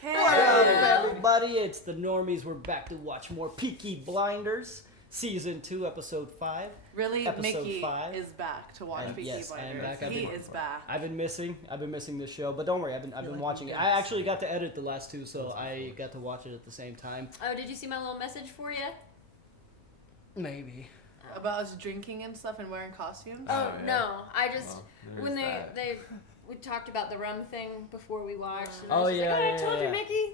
Hey everybody, it's the Normies. We're back to watch more Peaky Blinders, Season 2, Episode 5. Really, Episode Mickey 5. is back to watch Peaky Blinders. I am back. He is back. I've been missing this show, but don't worry, I've been watching it. I actually got to edit the last two, so I got to watch it at the same time. Oh, did you see my little message for you? Maybe. About us drinking and stuff and wearing costumes? Oh, yeah. no. I just, when that. we talked about the rum thing before we watched. And Oh, I was just yeah, like, yeah, I told yeah. you, Mickey.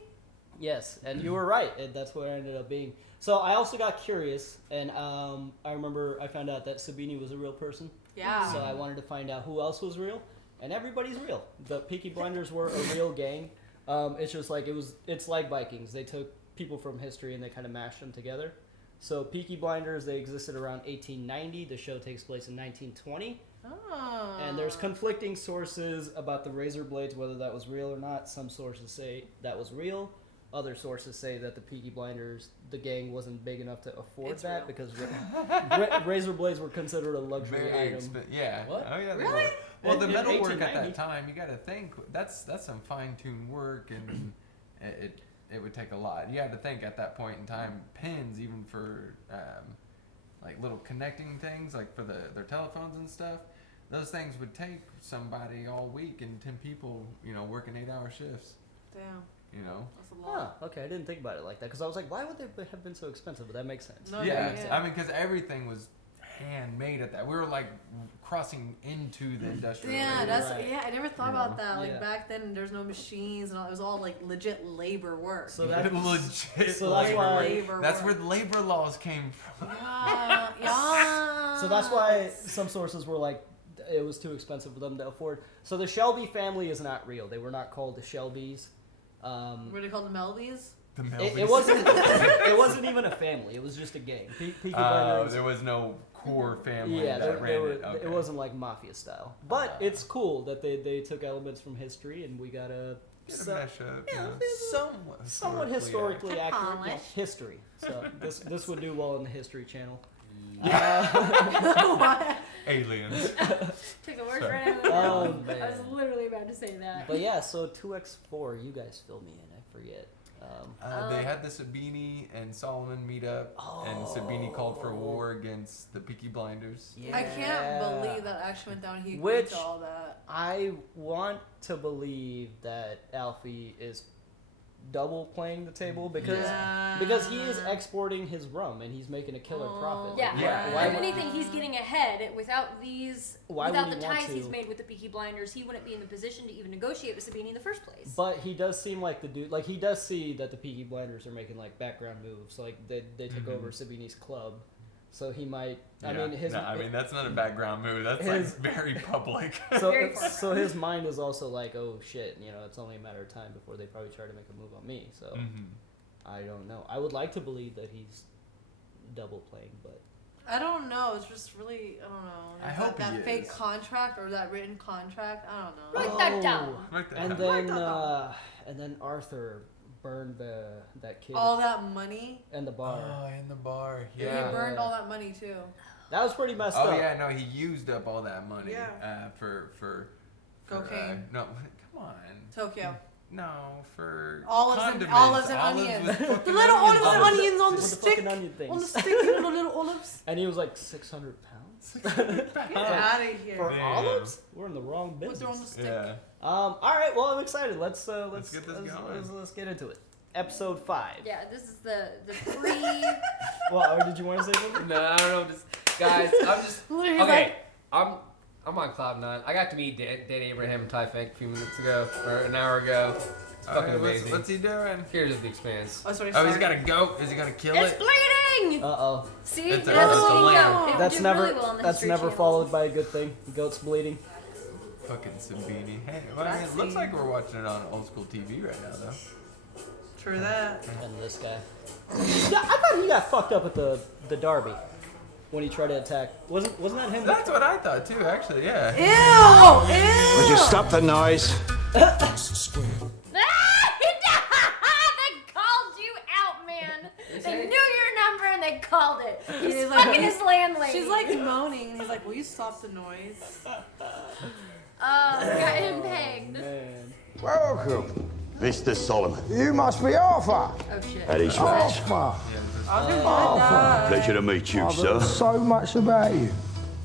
Yes, and you were right, and that's what it ended up being. So I also got curious, and I remember I found out that Sabini was a real person. Yeah. So I wanted to find out who else was real, and everybody's real. The Peaky Blinders were a real gang. It's just like it's like Vikings. They took people from history and they kind of mashed them together. So Peaky Blinders, they existed around 1890. The show takes place in 1920. Oh. And there's conflicting sources about the razor blades, whether that was real or not. Some sources say that was real. Other sources say that the Peaky Blinders, the gang wasn't big enough to afford that because razor blades were considered a luxury item. Yeah. What? Oh yeah. They Really? were. Well, the In metal work at 1890. that time, you got to think that's some fine-tuned work, and it would take a lot. You had to think at that point in time, pins even for like little connecting things, like for their telephones and stuff. Those things would take somebody all week and 10 people, working 8-hour shifts. Damn. That's a lot. Huh, okay, I didn't think about it like that because I was like, why would they have been so expensive? But that makes sense. No, Yeah, yeah. I mean, because everything was handmade at that. We were like crossing into the industrial. Yeah, area. that's Right. I never thought about that. Like Yeah. back then, there's no machines and all. It was all like legit labor work. So that legit. so that's labor why- work. Labor That's work. where the labor laws came from. Yeah. So that's why some sources were like, it was too expensive for them to afford. So the Shelby family is not real. They were not called the Shelbys. Were they called the Melbys? The It wasn't. It wasn't even a family. It was just a gang. Peaky Blinders. There was no core family Yeah, that ran it. Okay. it wasn't like mafia style. But it's cool that they took elements from history and we got a Get a mesh up. yeah, Somewhat historically accurate Polish. history. So this would do well on the History Channel. Aliens. Took the words Sorry. right out of my Oh, mouth. I was man. literally about to say that. But yeah, so 2x4. You guys fill me in. I forget. They had the Sabini and Solomon meet up, and Sabini called for war against the Peaky Blinders. Yeah. I can't believe that actually went down. He agreed Which- to all that. I want to believe that Alfie is double playing the table because he is exporting his rum and he's making a killer profit. Yeah. Yeah. Why If would- anything, he's getting ahead. Without these, Why without would the he want ties he's to? made with the Peaky Blinders, he wouldn't be in the position to even negotiate with Sabini in the first place. But he does seem like the dude. Like he does see that the Peaky Blinders are making like background moves. Like they took over Sabini's club, so he might. I mean that's not a background move. That's his- like very public. So Very so his mind is also like, oh shit, it's only a matter of time before they probably try to make a move on me. So I don't know. I would like to believe that he's double playing, but I don't know. It's just really, I don't know. I hope that he fake is. contract or that written contract. I don't know. Write that down. And then Arthur burned that kid All that money. and the bar. Oh, in the bar. He Yeah. burned all that money too. That was pretty messed Oh up. yeah, no, he used up all that money. Yeah. For Cocaine. no, come on. Tokyo. No, for Olives and condiments. onions. with The fucking little olives and onions. onions on the With the stick. fucking onion things. On the stick, little olives. And he was like 600 pounds. Get out of here. For Damn. olives? We're in the wrong Put her on the business. stick. Yeah. All right. Well, I'm excited. Let's get this going. Let's get into it. Episode 5. Yeah, this is the pre. Well, or did you want to say something? No, I don't know. Guys, I'm just Literally, he's okay. like, I'm on cloud nine. I got to meet Dan Abraham and Ty Fink a few minutes ago, or an hour ago. It's fucking amazing. What's he doing? Here's the Expanse. oh, sorry, Oh, he's got to go. Is he gonna kill It's it? bleeding. Uh-oh. See, It's it a- has it's a bleeding lamb. goat. It would That's do never really well on the that's History never Channel. followed by a good thing. Goats bleeding. Fucking Sabini. Hey, well, I mean, it looks like we're watching it on old school TV right now, though. True that. And this guy. Yeah, I thought he got fucked up at the Derby when he tried to attack. Wasn't that him? That's what I thought too, actually. Yeah. Ew! Ew! Would you stop the noise? They called you out, man. They knew your number and they called it. He's He's like- fucking his landlady. She's like moaning, and he's like, "Will you stop the noise?" got him pegged. Man. Welcome Mr. Solomon. You must be Arthur. Oh shit. That is right. Arthur. Pleasure to meet you, I've sir. heard so much about you.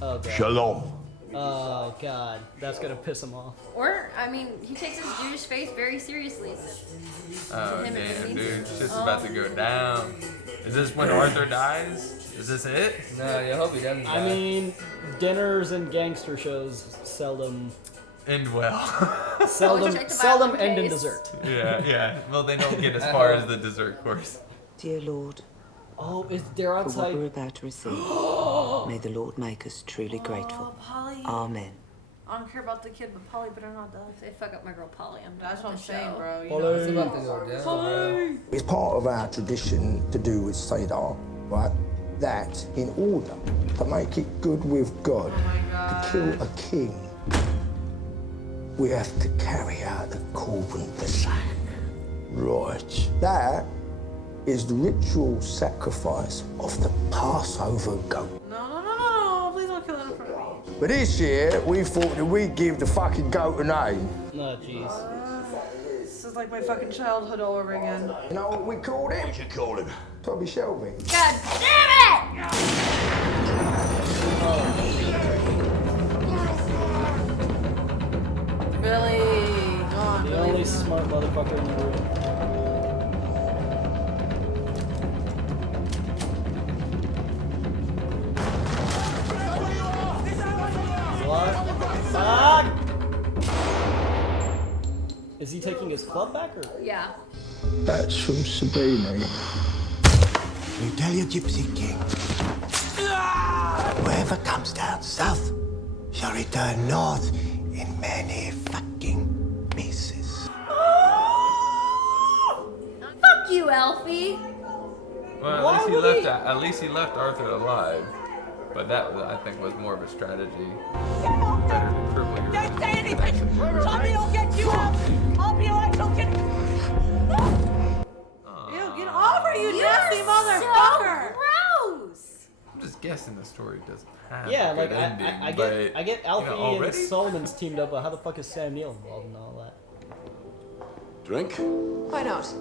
Oh god. Shalom. Oh god, that's gonna piss him off. Or, I mean, he takes his Jewish faith very seriously. So Oh him, it damn, means- dude, shit's about to go down. Is this when Arthur dies? Is this it? No, I hope he doesn't. I mean, dinners and gangster shows seldom End well. check the seldom violent end in case. dessert. yeah. Well, they don't get as far as the dessert course. Dear Lord, Oh, they're for what we're outside. about to receive, may the Lord make us truly grateful. Oh, Polly. Amen. I don't care about the kid, but Polly better not die. If they fuck up my girl Polly, I'm done That's what I'm with the saying, show. bro. You Polly. know, It's about to go down, bro. It's part of our tradition to do with Seder, right? That in order to make it good with God, oh my god. to kill a king, we have to carry out the Korban Pesach. Right. That is the ritual sacrifice of the Passover goat. No. Please don't kill it in front of me. But this year, we thought that we'd give the fucking goat a name. Oh jeez. This is like my fucking childhood all over again. You know what we called him? What you call him? Toby Shelby. God damn it! Billy, go on, The Billy. only smart motherfucker in the room. What? Fuck! Is he taking his club back or? Yeah. That's from Sabini. You tell your gypsy king, whoever comes down south shall return north in many fucking pieces. Fuck you, Alfie. Well, Why would he- at least he left Arthur alive. But that was, I think, was more of a strategy. Better to cripple your Don't say anything! Tommy will get you out! I'll be like, don't get... Ew, get over, you You're nasty so motherfucker! gross. I'm just guessing the story doesn't have Yeah, a like good ending, I but, get Alfie and already? Solomon's teamed up, but how the fuck is Sam Neill involved in all that? Drink? Why not?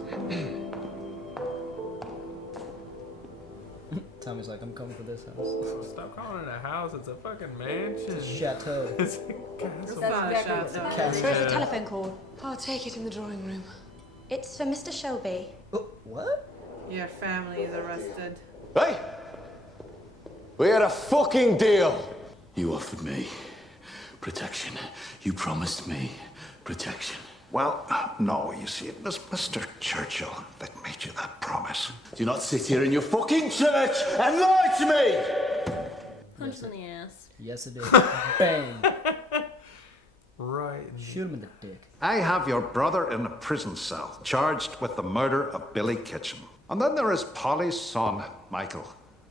Tommy's like, I'm coming for this house. Stop calling it a house. It's a fucking mansion. Chateau. It's a castle. Not a exactly shot, what so- it Castle. There's a telephone call. I'll take it in the drawing room. It's for Mr. Shelby. Oh, what? Your family is arrested. Hey! We had a fucking deal. You offered me protection. You promised me protection. Well, no, you see, it was Mr. Churchill that made you that promise. Do not sit here in your fucking church and lie to me! Punch him in the ass. Yes, it did. Bang. Right. Shoot him in the dick. I have your brother in a prison cell, charged with the murder of Billy Kitchen. And then there is Polly's son, Michael.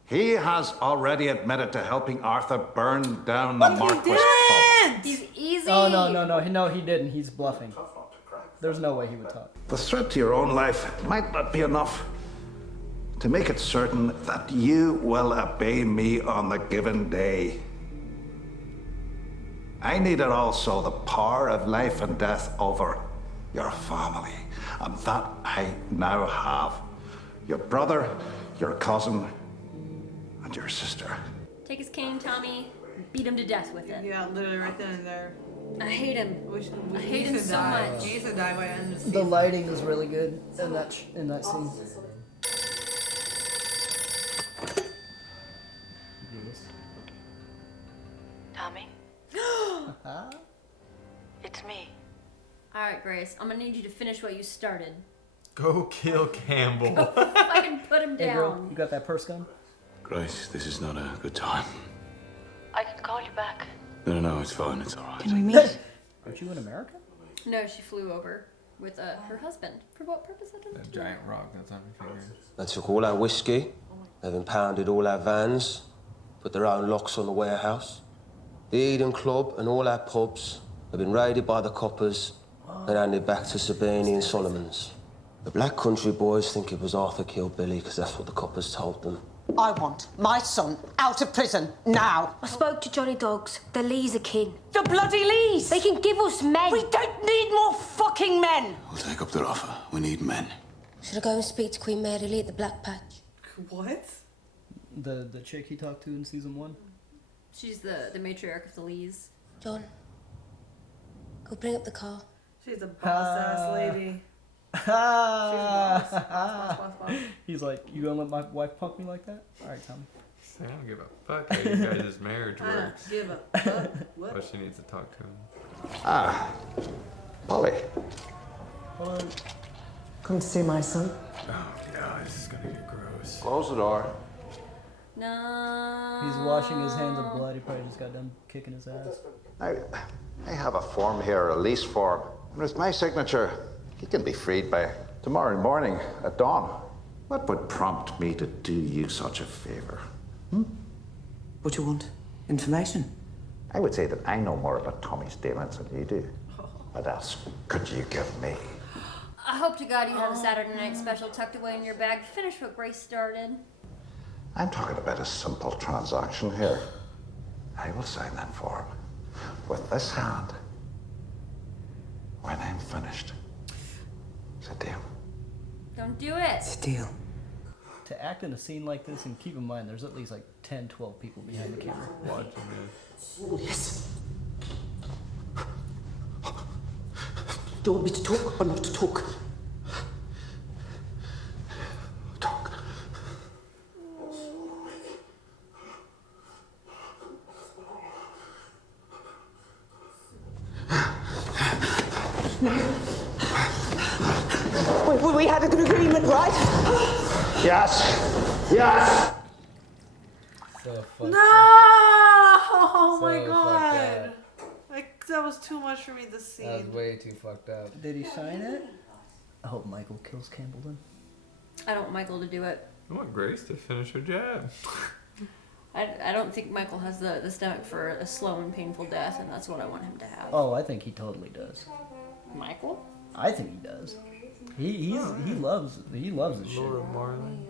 He has already admitted to helping Arthur burn down the Marquis pub. He's easy. Oh, no, he didn't. He's bluffing. There's no way he would talk. The threat to your own life might not be enough to make it certain that you will obey me on the given day. I needed also the power of life and death over your family, and that I now have. Your brother, your cousin, and your sister. Take his cane, Tommy. Beat him to death with it. Yeah, literally right then and there. I hate him. I hate him so much. He needs to die by the end of the The season. lighting is really good in that scene. Tommy, it's me. All right, Grace. I'm gonna need you to finish what you started. Go kill Campbell. I can put him Hey, girl, down. you got that purse gun? Grace, this is not a good time. I can call you back. No, it's fine. It's all right. Can we meet? Aren't you in America? No, she flew over with her husband. For what purpose? I don't That know. giant rock that's on your finger. They took all our whiskey, they've impounded all our vans, put their own locks on the warehouse. The Eden Club and all our pubs have been raided by the coppers and handed back to Sabini and Solomon's. The Black Country boys think it was Arthur killed Billy because that's what the coppers told them. I want my son out of prison now. I spoke to Johnny Dogs. The Lees are king. The bloody Lees! They can give us men. We don't need more fucking men. We'll take up their offer. We need men. Should I go and speak to Queen Mary Lee at the Black Patch? What? The chick he talked to in season 1. She's the matriarch of the Lees. John, go bring up the car. She's a boss-ass lady. She's boss. He's like, you gonna let my wife punk me like that? All right, Tommy. I don't give a fuck how you guys' marriage I don't works. give a fuck. What? But she needs to talk to him. Ah, Polly. Hello. Come to see my son. Oh god, this is gonna get gross. Close the door. No. He's washing his hands of blood. He probably just got done kicking his ass. I have a form here, a lease form. And with my signature, he can be freed by tomorrow morning at dawn. What would prompt me to do you such a favor? What do you want? Information? I would say that I know more about Tommy's dealings than you do. What else could you give me? I hope to God you have a Saturday night special tucked away in your bag to finish what Grace started. I'm talking about a simple transaction here. I will sign that form with this hand when I'm finished. It's a deal. Don't do it. It's a deal. To act in a scene like this, and keep in mind, there's at least like 10, 12 people behind the camera. Watching this. Yes. Do you want me to talk or not to talk? Talk. We had a good agreement, right? Yes. Yes. So fucked No! up. Oh my So god. fucked Like, that was too much for me to see. That was way too fucked up. Did he sign it? I hope Michael kills Campbellton. I don't want Michael to do it. I want Grace to finish her jab. I don't think Michael has the stomach for a slow and painful death, and that's what I want him to have. Oh, I think he totally does. Michael? I think he does. He loves his shit. Laura Marlin.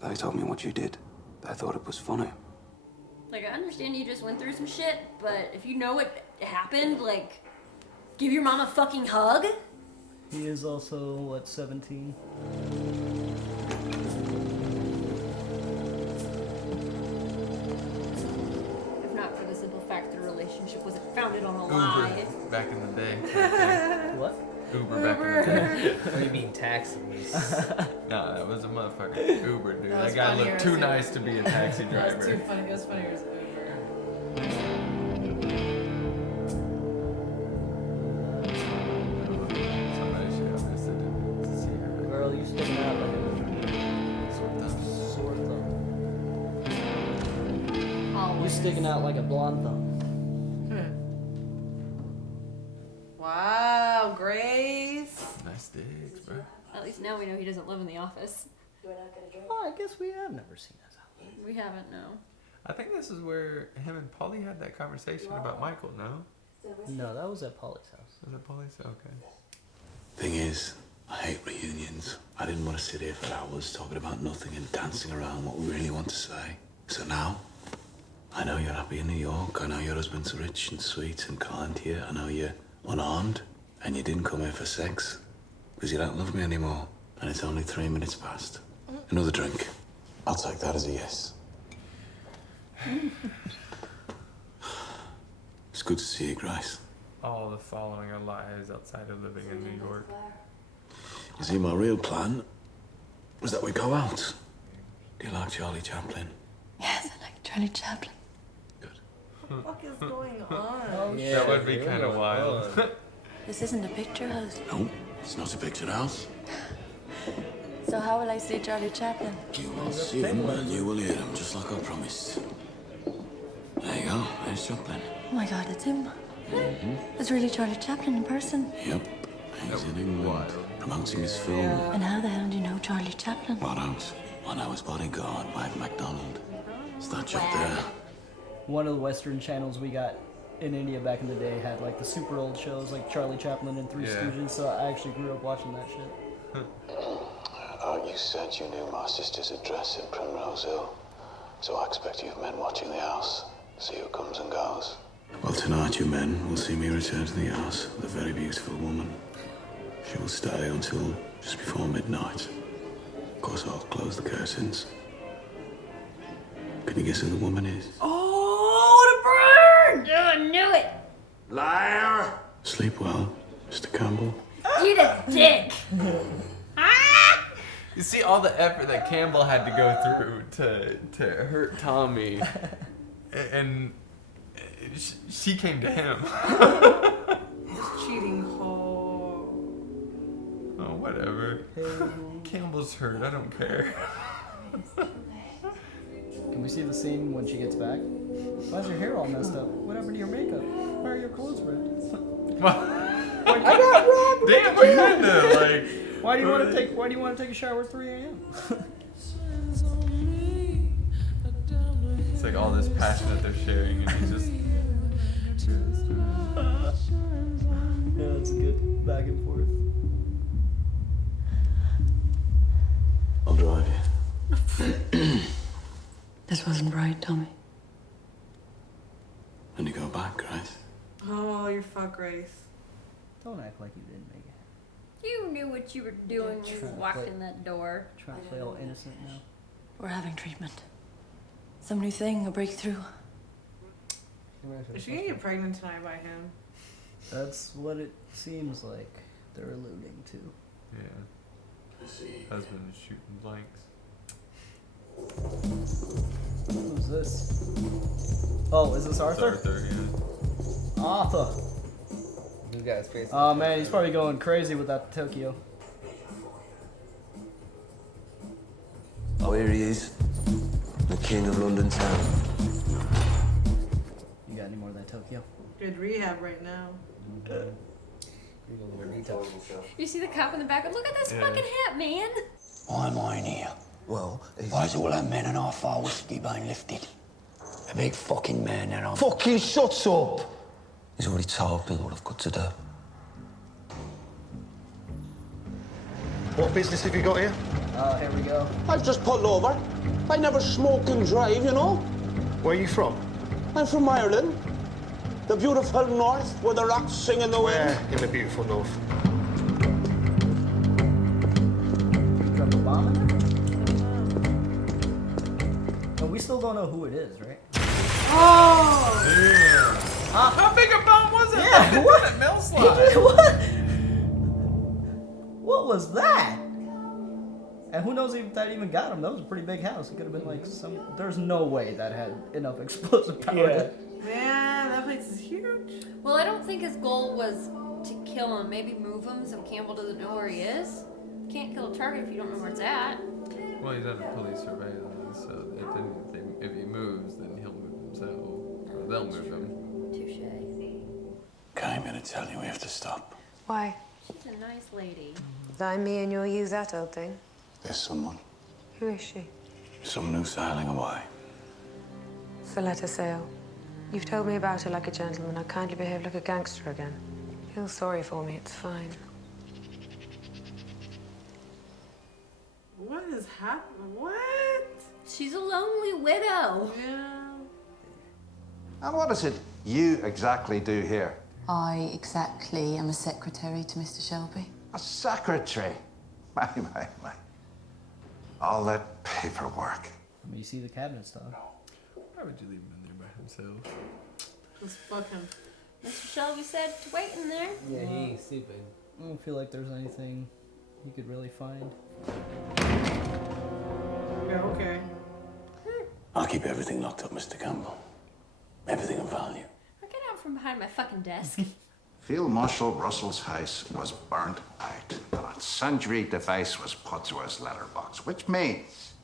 They told me what you did. They thought it was funny. Like, I understand you just went through some shit, but if you know what happened, like, give your mom a fucking hug? He is also, what, 17? If not for the simple fact that a relationship wasn't founded on a Uber lie. back in the day. What? Uber back in the day. What do you mean taxis? Nah, that was a motherfucker. Uber, dude. That was That guy funnier looked as too Uber. nice to be a taxi It was too driver. funny. It was funnier as Uber. Somebody should have this to see her. Girl, you sticking out like a sore thumb. You sticking out like a blonde thumb. Wow, Grace. Nice dicks, bro. At least now we know he doesn't live in the office. Oh, I guess we have never seen this house. We haven't, no. I think this is where him and Polly had that conversation about Michael, no? No, that was at Polly's house. Was it Polly's? Okay. Thing is, I hate reunions. I didn't want to sit here for hours talking about nothing and dancing around what we really want to say. So now, I know you're happy in New York. I know your husband's rich and sweet and kind to you. I know you're unarmed and you didn't come here for sex because you don't love me anymore. And it's only 3 minutes past. Another drink. I'll take that as a yes. It's good to see you, Grace. All the following are lies outside of living in New York. You see, my real plan was that we go out. Do you like Charlie Chaplin? Yes, I like Charlie Chaplin. What the fuck is going on? Oh, Yeah, that would be kind of wild. This isn't a picture house. No, it's not a picture house. So how will I see Charlie Chaplin? You will see him and you will hear him, just like I promised. There you go, there's Chaplin. Oh my god, it's him. It's really Charlie Chaplin in person. Yep, he's in England, promoting his film. And how the hell do you know Charlie Chaplin? What else? I know his bodyguard, Mike MacDonald. It's that job there. One of the Western channels we got in India back in the day had like the super old shows like Charlie Chaplin and Three Stooges, so I actually grew up watching that shit. You said you knew my sister's address in Primrose Hill, so I expect you've men watching the house. See who comes and goes. Well, tonight you men will see me return to the house with a very beautiful woman. She will stay until just before midnight. Of course, I'll close the curtains. Can you guess who the woman is? Oh, the burn! Oh, I knew it. Liar! Sleep well, Mr. Campbell. Eat a dick. You see all the effort that Campbell had to go through to hurt Tommy, and she came to him. Cheating hoe. Oh, whatever. Campbell's hurt. I don't care. Can we see the scene when she gets back? Why's your hair all messed up? What happened to your makeup? Why are your clothes ripped? I got robbed. Damn, we had to like. Why do you want to take a shower at 3 a.m.? It's like all this passion that they're sharing, and he's just. Yeah, it's a good back and forth. I'll drive you. This wasn't right, Tommy. When you go back, Grace. Oh, you fuck Grace. Don't act like you didn't make it. You knew what you were doing when you Trying to walked play- in that door. Trying to play all innocent now. We're having treatment. Some new thing, a breakthrough. Is she gonna get pregnant tonight by him? That's what it seems like they're alluding to. Yeah. Husband is shooting blanks. Who's this? Oh, is this Arthur? Arthur, yeah. Arthur. He's got his face. Oh man, he's probably going crazy with that Tokyo. Oh, here he is. The king of London town. You got any more of that Tokyo? Good rehab right now. You see the cop in the back? Look at this Yeah. fucking hat, man. Why am I in here? Well, Why's all that men and our far whiskey being lifted? A big fucking man and I'm... fucking shuts up. He's already told me what I've got to do. What business have you got here? Oh, here we go. I've just pulled over. I never smoke and drive, you know. Where are you from? I'm from Ireland. The beautiful north, where the rocks sing in the wind. Where in the beautiful north? Drop a bomb in there? And we still don't know who it is, right? Oh! Yeah. How big a bomb was it? Yeah, what? That Mill slide. What? What was that? And who knows if that even got him? That was a pretty big house. It could have been like some. There's no way that had enough explosive power. Yeah. Man, that place is huge. Well, I don't think his goal was to kill him. Maybe move him so Campbell doesn't know where he is. You can't kill a target if you don't know where it's at. Well, he's under police surveillance, so if he moves, then he'll move himself, or they'll move him. Touche. Came here to tell you we have to stop. Why? She's a nice lady. I me and you'll use that old thing. There's someone. Who is she? Someone who's sailing away. So let her sail. You've told me about her like a gentleman. I kindly behave like a gangster again. Feel sorry for me, it's fine. What is happening? What? She's a lonely widow. Yeah. And what is it you exactly do here? I exactly am a secretary to Mr. Shelby. A secretary? My. All that paperwork. I mean, you see the cabinet stuff. Why would you leave him in there by himself? Just fuck him. Mr. Shelby said to wait in there. Yeah, he's sleeping. I don't feel like there's anything you could really find. Yeah, okay. I'll keep everything locked up, Mr. Campbell. Everything of value. I'll get out from behind my fucking desk. Field Marshal Russell's house was burnt out, and a sundry device was put to his letterbox, which means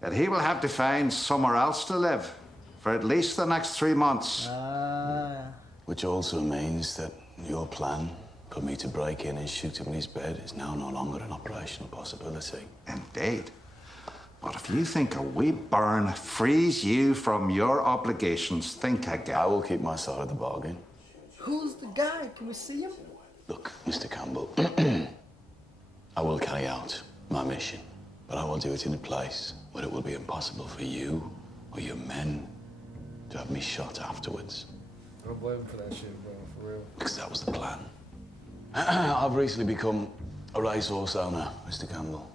that he will have to find somewhere else to live for at least the next 3 months. Which also means that your plan for me to break in and shoot him in his bed is now no longer an operational possibility. Indeed. But if you think a wee burn frees you from your obligations, think again. I will keep my side of the bargain. Who's the guy? Can we see him? Look, Mr. Campbell, I will carry out my mission, but I will do it in a place where it will be impossible for you or your men to have me shot afterwards. I don't blame him for that shit, bro. For real. Because that was the plan. I've recently become a racehorse owner, Mr. Campbell.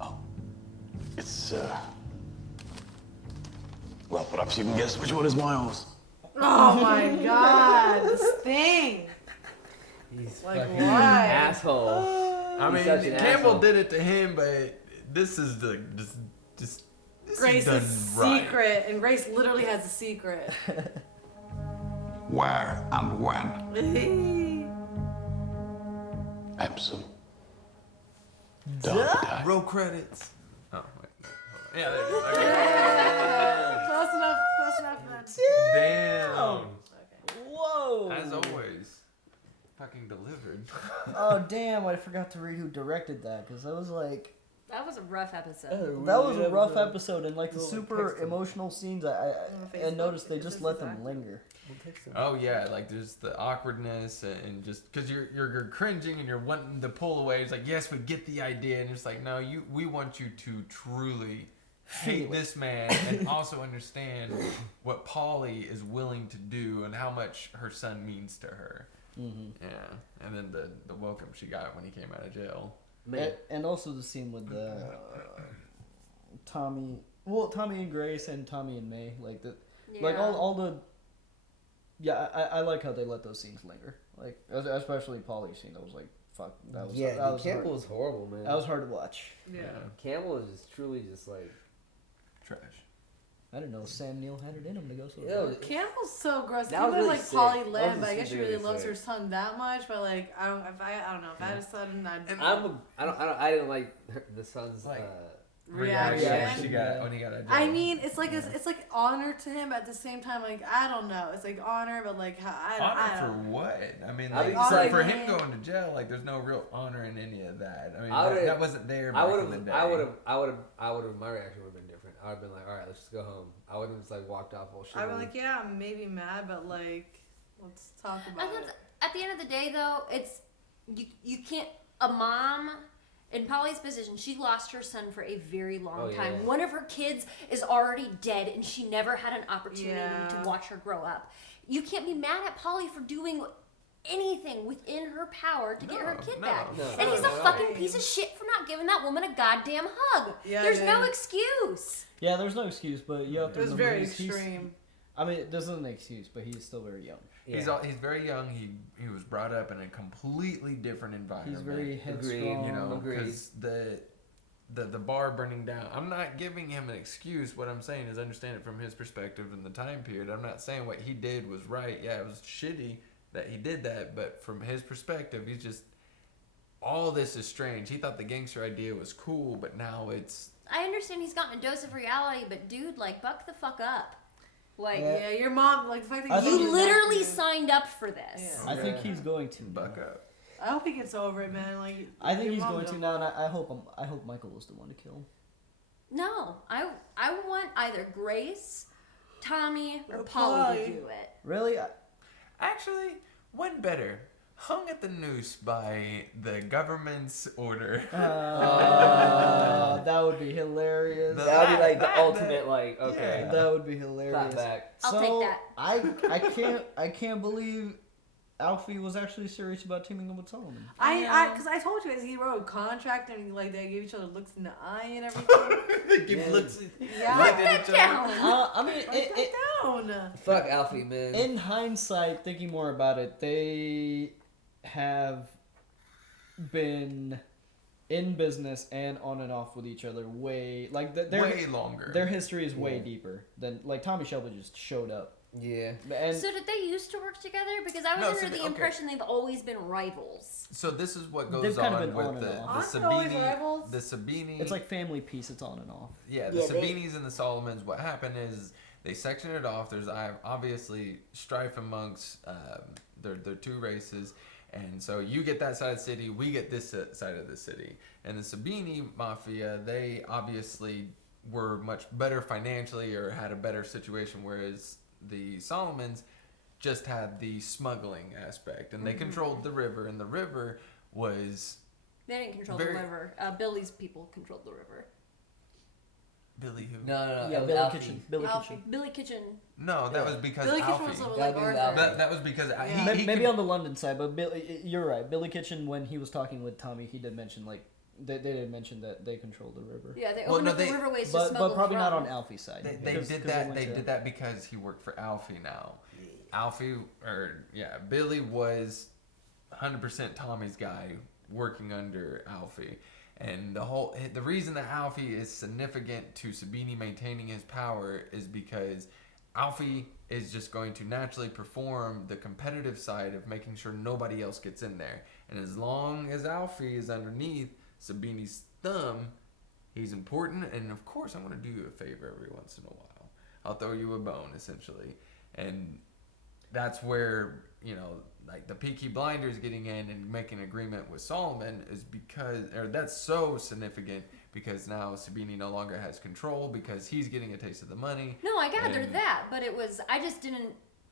Oh. It's, well, perhaps you can guess which one is my horse. Oh my god, this thing. He's Like, fucking why? asshole. I mean, He's such an Campbell asshole. did it to him, but this is the just this is Grace's done right. secret, and Grace literally has a secret. Where and when? Epsom. Roll credits. Oh, wait. No. Yeah, there you go. Okay. Close enough then. Damn. Whoa. As always, fucking delivered. Oh damn! I forgot to read who directed that because that was like That was a rough episode. that was a rough episode and like the super emotional scenes. I noticed they just let them linger. Oh yeah, like there's the awkwardness and just because you're cringing and you're wanting to pull away. It's like, yes, we get the idea, and it's like, no, we want you to truly hate this man and also understand what Polly is willing to do and how much her son means to her. Mm-hmm. Yeah, and then the welcome she got when he came out of jail. And also the scene with Tommy and Grace and Tommy and May, like like all the. Yeah, I like how they let those scenes linger. Like especially Polly's scene, that was like fuck. That was Campbell hard. was horrible, man. That was hard to watch. Yeah. Campbell is just truly just like trash. I don't know. Sam Neill had it in him to go so. Yo, Campbell's so gross. That was Even really like sick. Polly That Lamb, was but I guess she really really loves sick. her son that much. But like, I don't know. If I had a son, I didn't like the son's reaction. She got when he got out of jail. I mean, it's like it's like honor to him, but at the same time, like I don't know. It's like honor, but like I Honor don't. for what? I mean, I like, mean, so like- for him going to jail, like, there's no real honor in any of that. I mean, I would've- that wasn't there I back would in the have. day. I would have. My reaction would have been different. I would have been like, all right, let's just go home. I wouldn't have just like walked off all shit. I'd be like, yeah, I'm maybe mad, but like, let's talk about it. At the end of the day, though, it's you can't. A mom in Polly's position, she lost her son for a very long time. yeah. One of her kids is already dead, and she never had an opportunity Yeah. to watch her grow up. You can't be mad at Polly for doing anything within her power to get her kid back. And he's a fucking piece of shit for not giving that woman a goddamn hug. Yeah, There's no dude. excuse. Yeah, there's no excuse, but you have to It was remember very he's- extreme. I mean, there's not an excuse, but he's still very young. He's very young. He was brought up in a completely different environment. He's very headstrong. You know, Agreed. because the bar burning down. I'm not giving him an excuse. What I'm saying is understand it from his perspective in the time period. I'm not saying what he did was right. Yeah, it was shitty that he did that, but from his perspective, he's just all this is strange. He thought the gangster idea was cool, but now it's. I understand he's gotten a dose of reality, but dude, like, buck the fuck up. Like, Yeah, your mom, like the fact that you literally signed up for this. I think he's going to buck up. I hope he gets over it, man. Like, I think your he's mom going to don't- now, and I hope Michael was the one to kill him. No, I want either Grace, Tommy, or Polly to do it. Really? Actually, one better. Hung at the noose by the government's order. That would be hilarious. That would be like the ultimate, like, okay. Yeah, that would be hilarious. Clap back. I'll take that. I can't believe Alfie was actually serious about teaming up with Solomon. Because I told you guys he wrote a contract and like they gave each other looks in the eye and everything. Give looks. Yeah. Write that down. I mean, Write that down. Fuck Alfie, man. in hindsight, thinking more about it, they have been in business and on and off with each other way Way longer. Their history is way deeper than like Tommy Shelby just showed up. Yeah. And So did they used to work together? Because I was No, under so the okay. impression they've always been rivals. So this is what goes They've kind of on been with on and the off. Aren't they always rivals? The Sabini. it's like family piece. It's on and off. Yeah, the Yeah, they- Sabinis and the Solomons. What happened is they sectioned it off. There's obviously strife amongst their two races, And so you get that side of the city, we get this side of the city. And the Sabini Mafia, they obviously were much better financially or had a better situation, whereas the Solomons just had the smuggling aspect. And they controlled the river, and the river was... They didn't control the river. Billy's people controlled the river. Billy who? No. Yeah, Billy Kitchen. Billy Kitchen. No, that was because Billy Alfie. Kitchen was a little like Arthur. That was because maybe on the London side, but you're right. Billy Kitchen, when he was talking with Tommy, he did mention like they did mention that they controlled the river. Yeah, they opened up the riverways to smuggle. But probably not on Alfie's side. They did that because he worked for Alfie now. Billy was 100% Tommy's guy working under Alfie. And the reason that Alfie is significant to Sabini maintaining his power is because Alfie is just going to naturally perform the competitive side of making sure nobody else gets in there. And as long as Alfie is underneath Sabini's thumb, he's important. And of course, I'm going to do you a favor every once in a while. I'll throw you a bone, essentially. And that's where, like the Peaky Blinders getting in and making an agreement with Solomon is that's so significant because now Sabini no longer has control because he's getting a taste of the money. No, I gathered that, but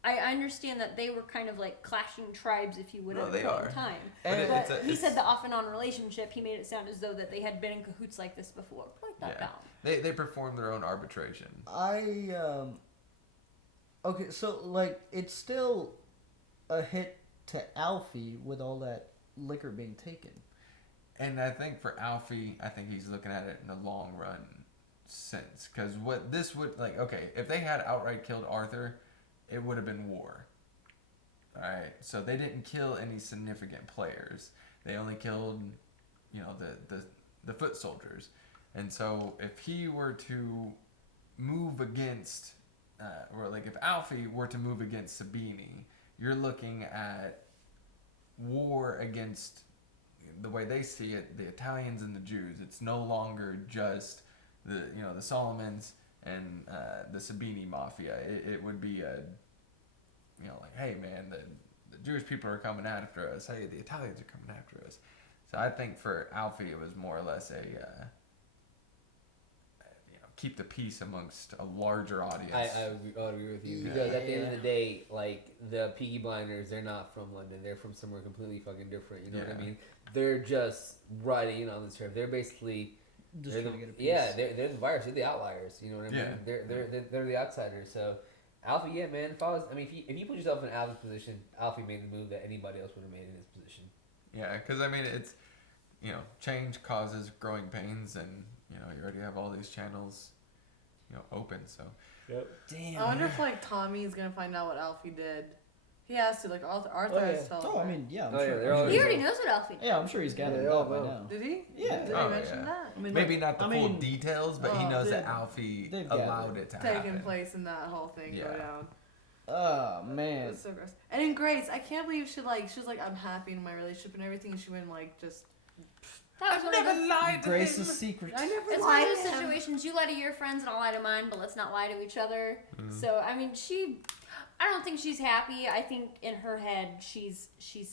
I understand that they were kind of like clashing tribes, if you would, at a point in time. But he said the off and on relationship, he made it sound as though that they had been in cahoots like this before. Point that down. They performed their own arbitration. Okay, so like it's still a hit to Alfie with all that liquor being taken. And I think for Alfie, he's looking at it in the long run sense. Because what this would, if they had outright killed Arthur, it would have been war. Alright, so they didn't kill any significant players. They only killed, the foot soldiers. And so if he were to move against, if Alfie were to move against Sabini, you're looking at war against, the way they see it, the Italians and the Jews. It's no longer just the Solomons and the Sabini Mafia. It would be hey man, the Jewish people are coming after us. Hey, the Italians are coming after us. So I think for Alfie it was more or less a keep the peace amongst a larger audience. I agree with you because at the end of the day, like the Peaky Blinders, they're not from London. They're from somewhere completely fucking different. You know what I mean? They're just riding in on this trip. They're basically they're the virus. They're the outliers. You know what I mean? They're the outsiders. So Alfie, man. If you put yourself in Alfie's position, Alfie made the move that anybody else would have made in his position. Yeah, because it's change causes growing pains, and you already have all these channels open. So damn. I wonder if Tommy's gonna find out what Alfie did. He has to, Arthur has to tell him. Oh, I mean, yeah. I'm sure. He already knows what Alfie did. Yeah, I'm sure he's gathered it up by now. Did he? Yeah. Did he mention that? I mean, maybe not the full details, but he knows that Alfie allowed it to happen. Taking place in that whole thing go down. Oh man, it's so gross. And in Grace, I can't believe she was like, I'm happy in my relationship and everything. And she went just. That was one of the lied to Grace's secret. I never it's lied one of to those situations. You lie to your friends and I'll lie to mine, but let's not lie to each other. Mm-hmm. So I mean, I don't think she's happy. I think in her head she's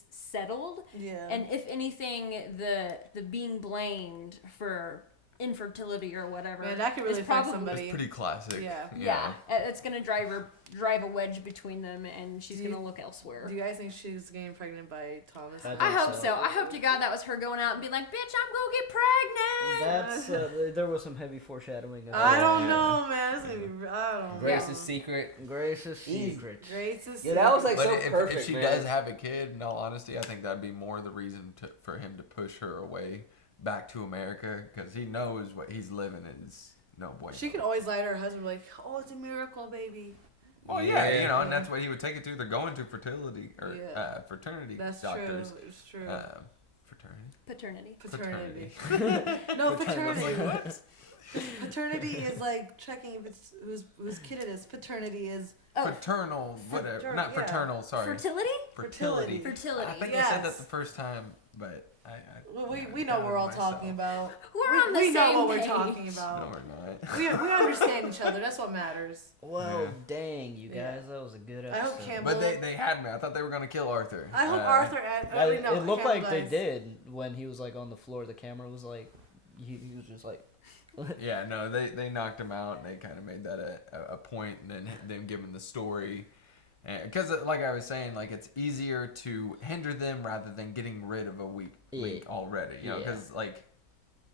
settled. Yeah. And if anything, the being blamed for infertility or whatever. Man, that could really affect somebody. It's pretty classic. Yeah. It's gonna drive a wedge between them, and she's gonna look elsewhere. Do you guys think she's getting pregnant by Thomas? I hope so. I hope to God that was her going out and being like, "Bitch, I'm gonna get pregnant." That's there was some heavy foreshadowing. I don't know, man. It's gonna be. I don't know. Grace's secret. Grace's secret. Grace's secret. That was if she does have a kid, in all honesty, I think that'd be more the reason for him to push her away back to America, because he knows what he's living is no boy. She could always lie to her husband like, "Oh, it's a miracle, baby." Well, yeah, and that's what he would take it to. They're going to fertility or fraternity that's doctors. It's true. Paternity. No, paternity. What? Paternity is like checking if it's whose kid it is. Paternity is paternal, whatever. Not fraternal. Sorry. Fertility. Fertility. Fertility. I think I said that the first time. but we know we're all talking about. We're on the we same know what page. we're talking about. No, we're not. We understand each other. That's what matters. Well, dang, you guys, that was a good episode. I hope Campbell. But they had me. I thought they were gonna kill Arthur. I hope Arthur and it looked like they did when he was like on the floor. The camera was like, he was just like. Yeah, no, they knocked him out, and they kind of made that a point, and then them giving the story. Because, like I was saying, like it's easier to hinder them rather than getting rid of a weak link already. You know, because like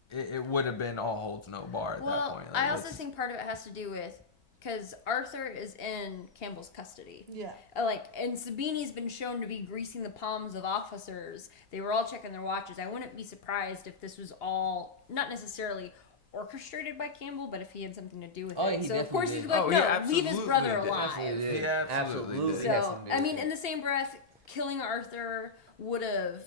it would have been all holds no bar at that point. Like, I also think part of it has to do with because Arthur is in Campbell's custody. Yeah. And Sabini's been shown to be greasing the palms of officers. They were all checking their watches. I wouldn't be surprised if this was all not necessarily orchestrated by Campbell, but if he had something to do with it. So of course he's like, leave his brother alive. Yeah, absolutely. So I mean, in the same breath, killing Arthur would have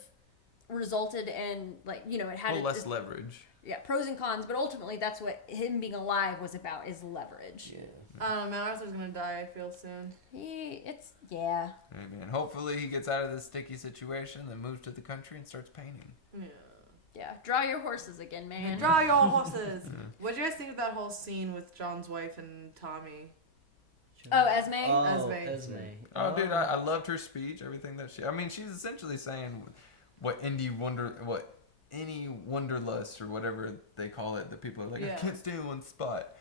resulted in it had less leverage. Yeah, pros and cons, but ultimately that's what him being alive was about, is leverage. Yeah. I don't know, man. Arthur's gonna die, I feel soon. Hey, man. Hopefully he gets out of this sticky situation, then moves to the country and starts painting. Yeah, draw your horses again, man. Draw your horses. What do you guys think of that whole scene with John's wife and Tommy? Oh, Esme? Esme. Oh, dude, I loved her speech, everything that she's essentially saying what any wanderlust or whatever they call it, that people are like, I can't stay in one spot.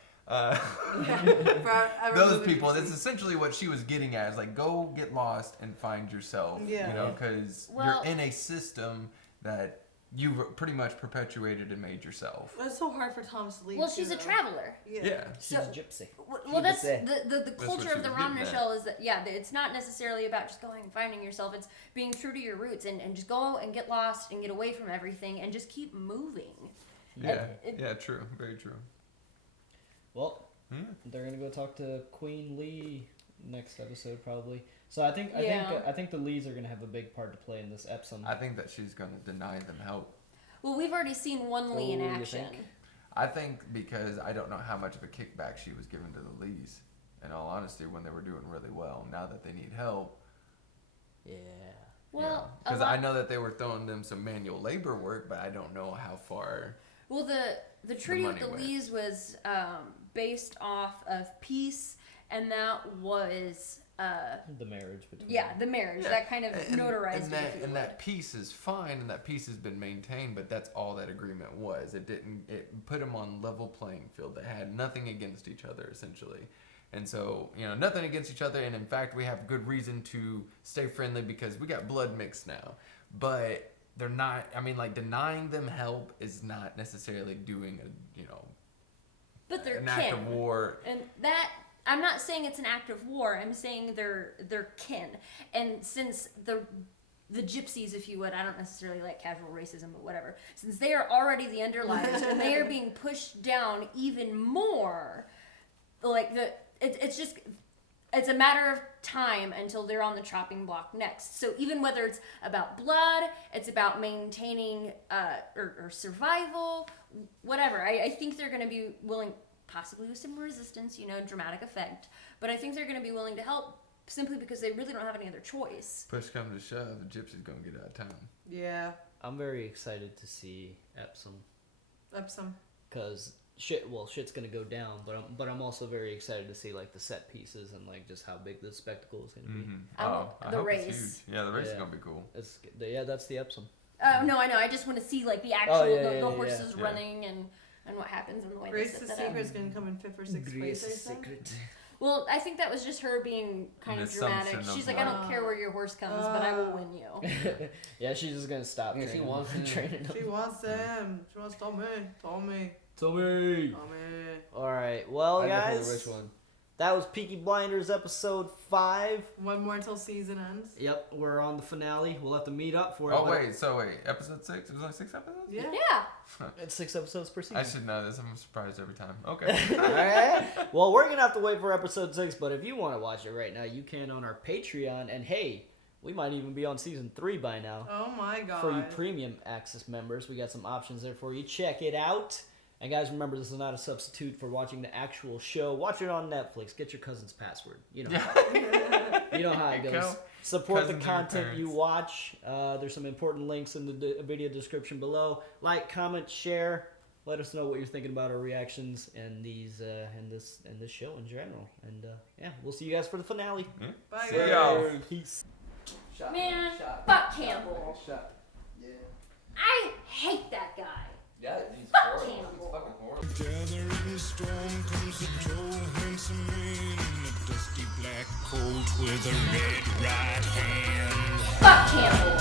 Those people, that's essentially what she was getting at, is like, go get lost and find yourself. You know, because you're in a system that you pretty much perpetuated and made yourself. It's so hard for Tom to leave. Well, she's a traveler. Yeah. She's a gypsy. Well, that's the culture of the Romney Shell is that, it's not necessarily about just going and finding yourself. It's being true to your roots and just go and get lost and get away from everything and just keep moving. Yeah, true. Very true. Well, they're going to go talk to Queen Lee next episode probably. So I think the Lees are going to have a big part to play in this episode. I think that she's going to deny them help. Well, we've already seen one Lee in action. I think because I don't know how much of a kickback she was given to the Lees, in all honesty, when they were doing really well. Now that they need help. Yeah. Well, because I know that they were throwing them some manual labor work, but I don't know how far. Well, the treaty with the Lees was based off of peace, and that was the marriage between the marriage that kind of notarized it. And that peace is fine, and that peace has been maintained, but that's all that agreement was. It put them on level playing field. They had nothing against each other, essentially. And so, nothing against each other, and in fact, we have good reason to stay friendly because we got blood mixed now. But they're not, denying them help is not necessarily doing but they're an act of war. And that, I'm not saying it's an act of war, I'm saying they're kin. And since the gypsies, if you would, I don't necessarily like casual racism, but whatever, since they are already the underliers and they are being pushed down even more, it's a matter of time until they're on the chopping block next. So even whether it's about blood, it's about maintaining or survival, whatever. I think they're going to be willing, possibly with some resistance, dramatic effect, but I think they're going to be willing to help simply because they really don't have any other choice. Push comes to shove, the gypsy's going to get out of town. Yeah. I'm very excited to see Epsom. Because shit's gonna go down, but I'm also very excited to see the set pieces and just how big the spectacle is gonna be. The race. Yeah, the race is gonna be cool. That's the Epsom. No, I know. I just want to see the actual horses running and what happens in the way. Grace the Secret's gonna come in 5th or 6th place, I think. Well, I think that was just her being kind of dramatic. She's like, I don't care where your horse comes, but I will win you. Yeah, she's just gonna stop. Yeah, she wants him. Training him. She wants him. She wants Tommy. All right, well, guys, that was Peaky Blinders episode 5. One more until season ends. Yep, we're on the finale. We'll have to meet up for it. Oh wait, episode 6? It was only 6 episodes? Yeah. It's 6 episodes per season. I should know this. I'm surprised every time. Okay. All right. Well, we're gonna have to wait for episode 6, but if you want to watch it right now, you can on our Patreon. And hey, we might even be on season 3 by now. Oh my god! For you premium access members, we got some options there for you. Check it out. And guys, remember, this is not a substitute for watching the actual show. Watch it on Netflix. Get your cousin's password. You know You know how it goes. Support the content you watch. There's some important links in the video description below. Like, comment, share. Let us know what you're thinking about our reactions and these and this show in general. And yeah, we'll see you guys for the finale. Bye, See y'all. Peace. Man, fuck Campbell. Yeah. I hate that guy. Yeah, he's Fuck horrible. Campbell. He's fucking horrible. Together in the storm comes a tall, handsome man in a dusty black coat with a red right hand. Fuck Campbell.